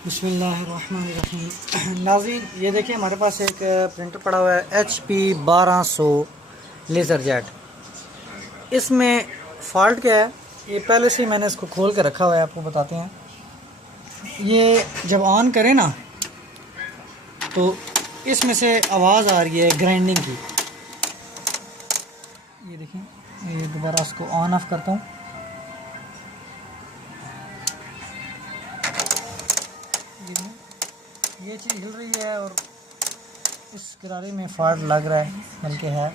बिस्मिल्लाहिर्रहमानिर्रहीम। नाज़रीन, ये देखिए हमारे पास एक प्रिंटर पड़ा हुआ है HP 1200 लेज़र जेट। इसमें फ़ॉल्ट क्या है, ये पहले से ही मैंने इसको खोल के रखा हुआ है, आपको बताते हैं। ये जब ऑन करें ना तो इसमें से आवाज़ आ रही है ग्राइंडिंग की। ये देखिए, ये दोबारा इसको ऑन ऑफ करता हूँ। ये चीज़ हिल रही है और इस गरारे में फॉल्ट लग रहा है, बल्कि है।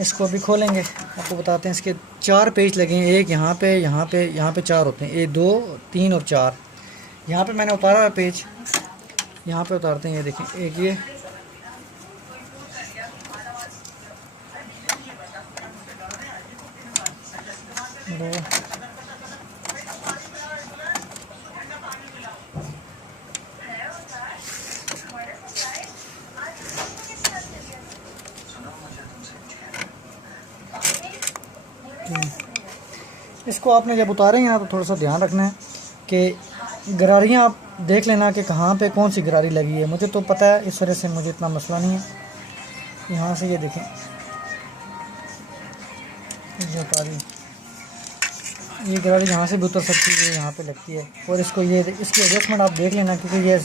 इसको अभी खोलेंगे, आपको बताते हैं। इसके 4 पेच लगे हैं, एक यहाँ पे, यहाँ पे, यहाँ पे 4 होते हैं, 1 2 3 और 4। यहाँ पे मैंने उतारा है पेच, यहाँ पे उतारते हैं। ये देखें, एक ये दो, इसको आपने जब उतारेंगे ना तो थोड़ा सा ध्यान रखना है कि गरारियाँ आप देख लेना कि कहाँ पे कौन सी गरारी लगी है। मुझे तो पता है, इस तरह से मुझे इतना मसला नहीं है। यहाँ से ये देखें, ये उतारी, ये गरारी यहाँ से भी उतर सकती है, यहाँ पे लगती है। और इसको ये इसकी एडजस्टमेंट आप देख लेना, क्योंकि ये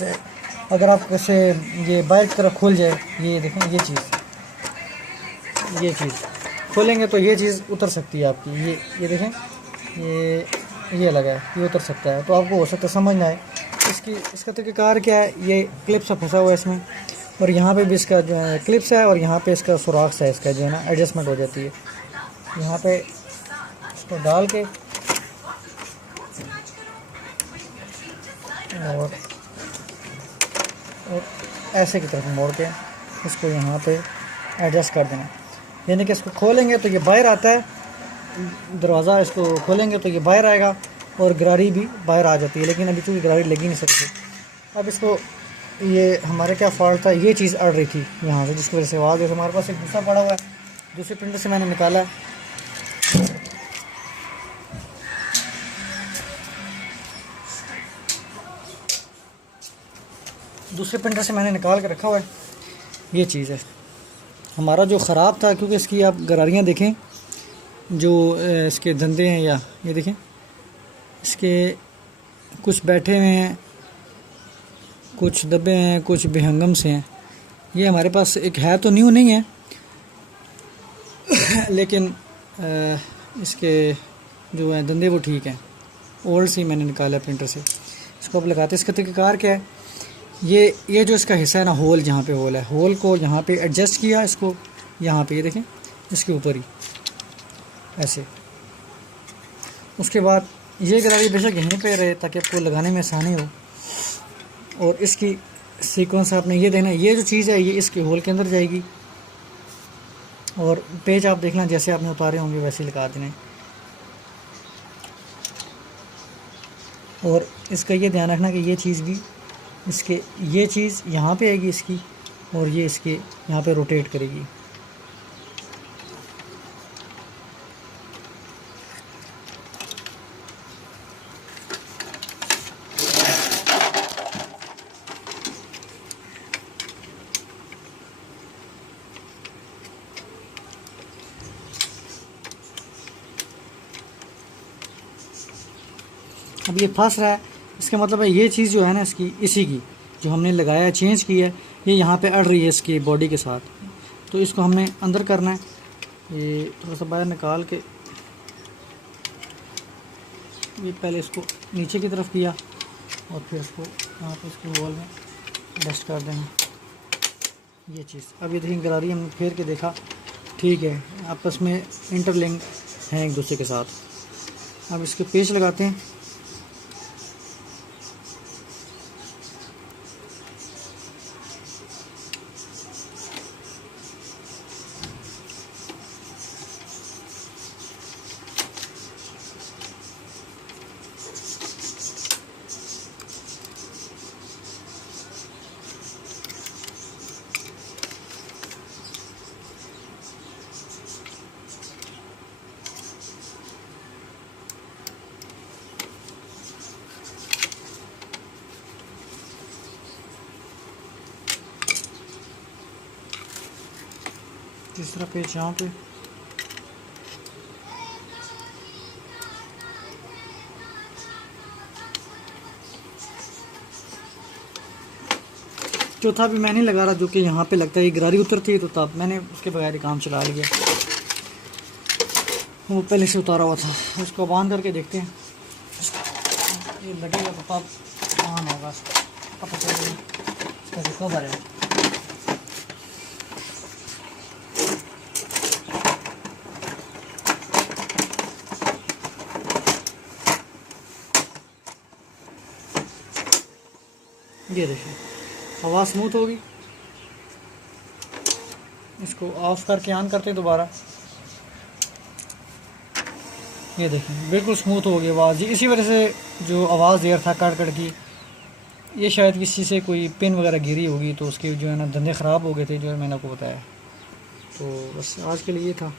अगर आप कैसे ये बाहर की तरफ खुल जाए, ये देखें, ये चीज़ खोलेंगे तो ये चीज़ उतर सकती है आपकी। ये देखें, ये लगा है, ये उतर सकता है। तो आपको हो सकता है समझ ना आए इसका तरीक़ाकार क्या है। ये क्लिप सा फंसा हुआ है इसमें, और यहाँ पे भी इसका जो है क्लिप्स है, और यहाँ पे इसका सुराख सा है, इसका जो है ना एडजस्टमेंट हो जाती है। यहाँ पे इसको डाल के और ऐसे की तरफ मोड़ के इसको यहाँ पे एडजस्ट कर देना। यानी कि इसको खोलेंगे तो ये बाहर आता है, दरवाज़ा इसको खोलेंगे तो ये बाहर आएगा और गरारी भी बाहर आ जाती है। लेकिन अभी चूँकि गरारी लगी नहीं सकती। अब इसको, ये हमारे क्या फ़ॉल्ट था, ये चीज़ अड़ रही थी यहाँ से, जिसकी वजह से आवाज़ है। हमारे पास एक दूसरा पड़ा हुआ है, दूसरे प्रिंटर से मैंने निकाला, दूसरे प्रिंटर से मैंने निकाल के रखा हुआ है। ये चीज़ है हमारा जो ख़राब था, क्योंकि इसकी आप गरारियाँ देखें, जो इसके धंधे हैं, या ये देखें, इसके कुछ बैठे हुए हैं, कुछ दबे हैं, कुछ बेहंगम से हैं। ये हमारे पास एक है, तो न्यू नहीं है, लेकिन इसके जो है धंधे वो ठीक हैं, ओल्ड से ही मैंने निकाला प्रिंटर से। इसको अब लगाते हैं। इसका तरीक़ाकार क्या है, ये जो इसका हिस्सा है ना, होल, जहाँ पे होल है, होल को यहाँ पे एडजस्ट किया, इसको यहाँ पे, ये देखें, इसके ऊपर ही ऐसे। उसके बाद ये गरारी बेशक यहीं पे रहे ताकि आपको लगाने में आसानी हो। और इसकी सीक्वेंस आपने ये देना, ये जो चीज़ है ये इसके होल के अंदर जाएगी, और पेज आप देखना जैसे आपने उतारे होंगे वैसे लगा देने। और इसका ये ध्यान रखना कि ये चीज़ भी इसके, ये चीज़ यहाँ पे आएगी इसकी, और ये इसके यहाँ पे रोटेट करेगी। अब ये फंस रहा है, इसका मतलब है ये चीज़ जो है ना इसकी, इसी की जो हमने लगाया, चेंज की है, ये यहाँ पे अड़ रही है इसकी बॉडी के साथ। तो इसको हमने अंदर करना है। ये थोड़ा सा बाहर निकाल के, ये पहले इसको नीचे की तरफ किया और फिर इसको यहाँ पे इसके वॉल में डस्ट कर देंगे, ये चीज़। अब ये देखिए, गरारी हमने फेर के देखा, ठीक है, आपस में इंटरलिंक हैं एक दूसरे के साथ। अब इसके पेच लगाते हैं। तीसरा पेच यहाँ पे, चौथा भी मैं नहीं लगा रहा, जो कि यहाँ पे लगता है ये गरारी उतरती है, तो तब मैंने उसके बगैर काम चला लिया, वो पहले से उतारा हुआ था। उसको बांध करके देखते हैं, ये लगेगा तो तब ऑन होगा, पता चलेगा इसका जो कवर है। ये देखिए हवा स्मूथ होगी। इसको ऑफ करके ऑन करते हैं दोबारा, ये देखिए बिल्कुल स्मूथ हो गई आवाज़। इसी वजह से जो आवाज़ देर था कट कट की, ये शायद किसी से कोई पिन वगैरह गिरी होगी, तो उसके जो है ना धंधे ख़राब हो गए थे, जो मैंने आपको बताया। तो बस आज के लिए ये था।